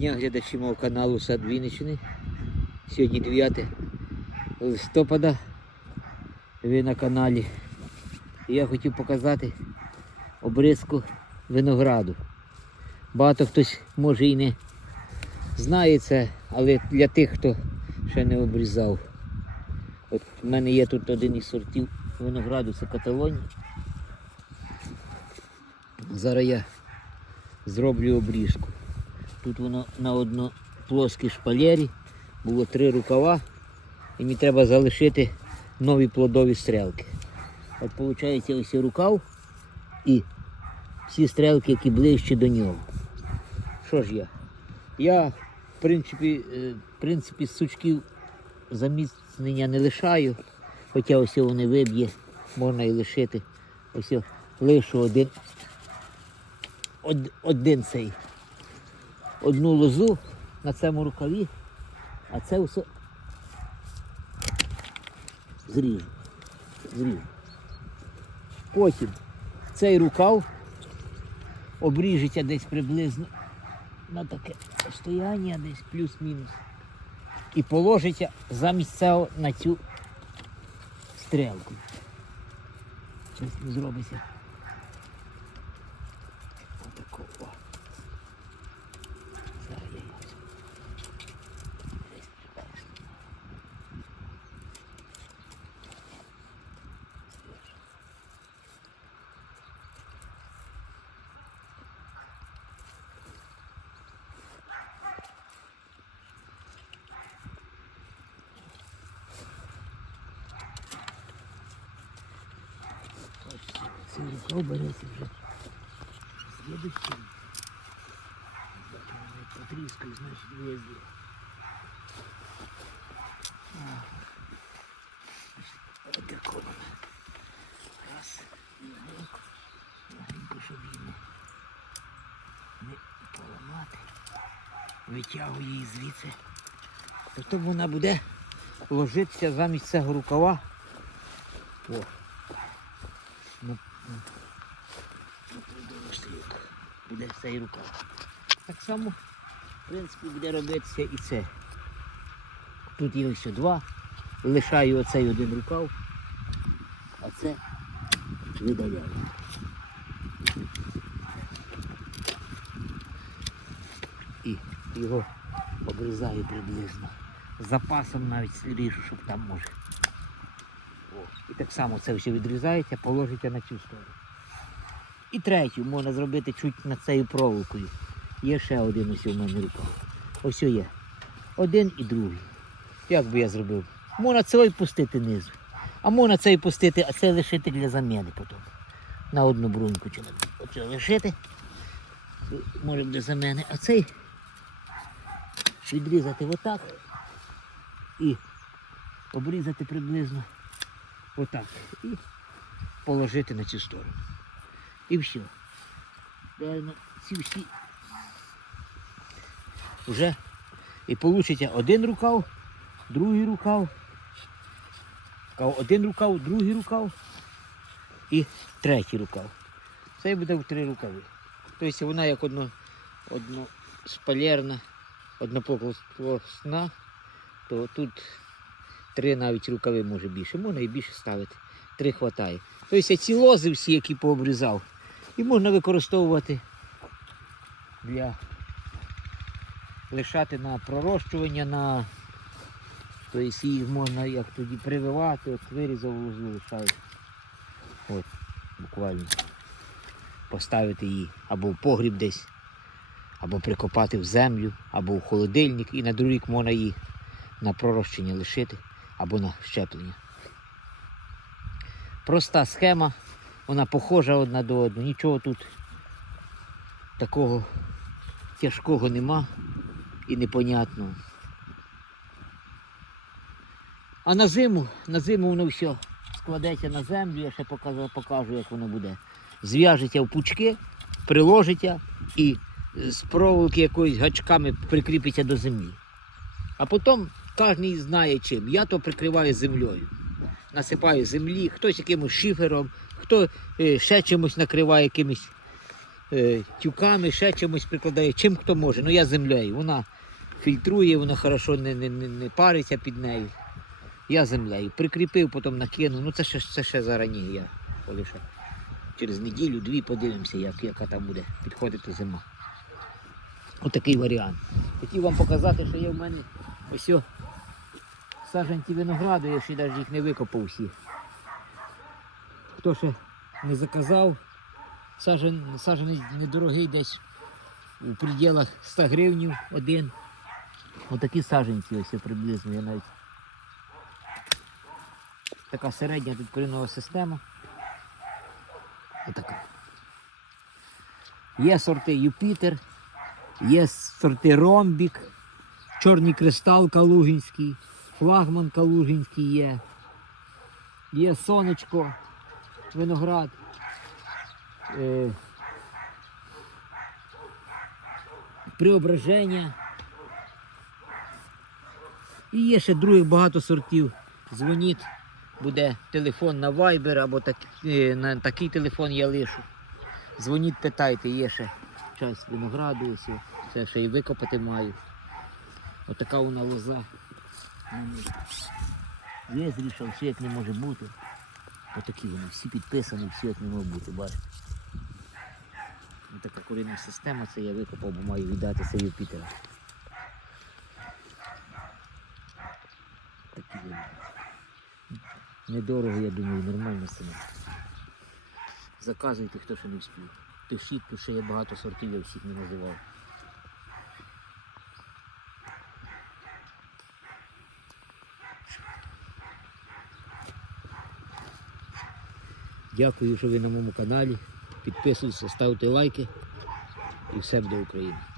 Дня глядачі мого каналу Сад Вінниччини. Сьогодні 9 листопада. Ви на каналі. Я хотів показати обрізку винограду. Багато хтось може і не знає це, але для тих, хто ще не обрізав. От в мене є тут один із сортів винограду, це каталонія. Зараз я зроблю обрізку. Тут воно на одно плоскій шпалері було три рукава, і мені треба залишити нові плодові стрелки. От виходить ось рукав і всі стрелки, які ближче до нього. Що ж я? Я, в принципі, е, в принципі сучків заміцнення не лишаю, хоча ось вони виб'є, можна і лишити. Ось лишу один, один цей одну лозу на цьому рукаві, а це все зріжу. Зріжу. Потім цей рукав обріжеться десь приблизно на таке стояння, десь плюс-мінус. І положиться замість цього на цю стрелку. Щось зробиться. Отакого. Зараз я його десь приблизно. Вже слідущий. Так, вони потріскають, значить везде. Отако воно. Раз, легенько, легенько, щоб її не, поламати. Витягую її звідси. Потім вона буде ложитися замість цього рукава. О. Ну, ну. Ну, придумав стрілку. Буде цей рукав. Так само, в принципі, буде робитися і це. Тут є ось два. Лишаю оцей один рукав, а це видаляю. І його обрізаю приблизно. Запасом навіть ріжу, щоб там може. О. І так само це все відрізаєте, положите на цю сторону. І третю можна зробити чуть над цією проволокою. Є ще один ось у мене рукав. Ось є. Один і другий. Як би я зробив? Можна цей пустити низу. А можна цей пустити, а це лишити для заміни потім. На одну бруньку на оце лишити. Може для заміни. А цей відрізати отак і обрізати приблизно отак. І положити на цю сторону. І все. Реально ці всі вже і получите один рукав, другий рукав, один рукав, другий рукав і третій рукав. Це буде в три рукави. Тобто вона як одно, одно шпалерна, одноплоскосна, то тут три навіть рукави може більше. Можна і більше ставити. Три хватає. Тобто ці лози всі, які пообрізав, і можна використовувати для лишати на пророщування, на тобто їх можна як тоді прививати, от вирізав лозу, лишаю. От, буквально. Поставити її або в погріб десь, або прикопати в землю, або в холодильник, і на другий рік можна її на пророщення лишити або на щеплення. Проста схема, вона похожа одна до одної, нічого тут такого тяжкого нема і непонятного. А на зиму, на зиму воно все складеться на землю, я ще покажу, покажу як воно буде. Зв'яжеться в пучки, приложиться і з проволоки якоюсь гачками прикріпиться до землі. А потім кожен знає чим. Я то прикриваю землею. Насипаю землі, хтось якимось шифером, хто е, ще чимось накриває якимось е, тюками, ще чимось прикладає, чим хто може. Ну я землею. Вона фільтрує, вона хорошо не, не, не, париться під нею. Я землею. Прикріпив, потім накинув. Ну це ще, це ще зарані. Я полише через неділю-дві подивимося, як, яка там буде підходити зима. Отакий варіант. Хотів вам показати, що є в мене ось саджанці винограду, я ще навіть їх не викопав всі. Хто ще не заказав, саджан, саджанець недорогий десь у пределах 100 гривень один. Отакі саджанці ось приблизно я навіть. Така середня тут корінова система. Отака. Є сорти Юпітер, є сорти Ромбік, Чорний кристал Калугінський, флагман Калугінський є. Є сонечко, виноград. Е, преображення. І є ще других багато сортів. Дзвоніть, буде телефон на Viber або так, е, на такий телефон я лишу. Дзвоніть, питайте, є ще час винограду, ось, це ще і викопати маю. Отака вона лоза. Визрішав, все як не може бути. Отакі вони, всі підписані, всі як не може бути, бачите. Така корінна система, це я викопав, бо маю віддати це Юпітера. Такі вони. Недорого, я думаю, нормальна ціна. Заказуйте, хто ще не встиг. Пишіть, тут ще багато сортів, я всіх не називав. Дякую, що ви на моєму каналі. Підписуйтесь, ставте лайки і все буде Україна.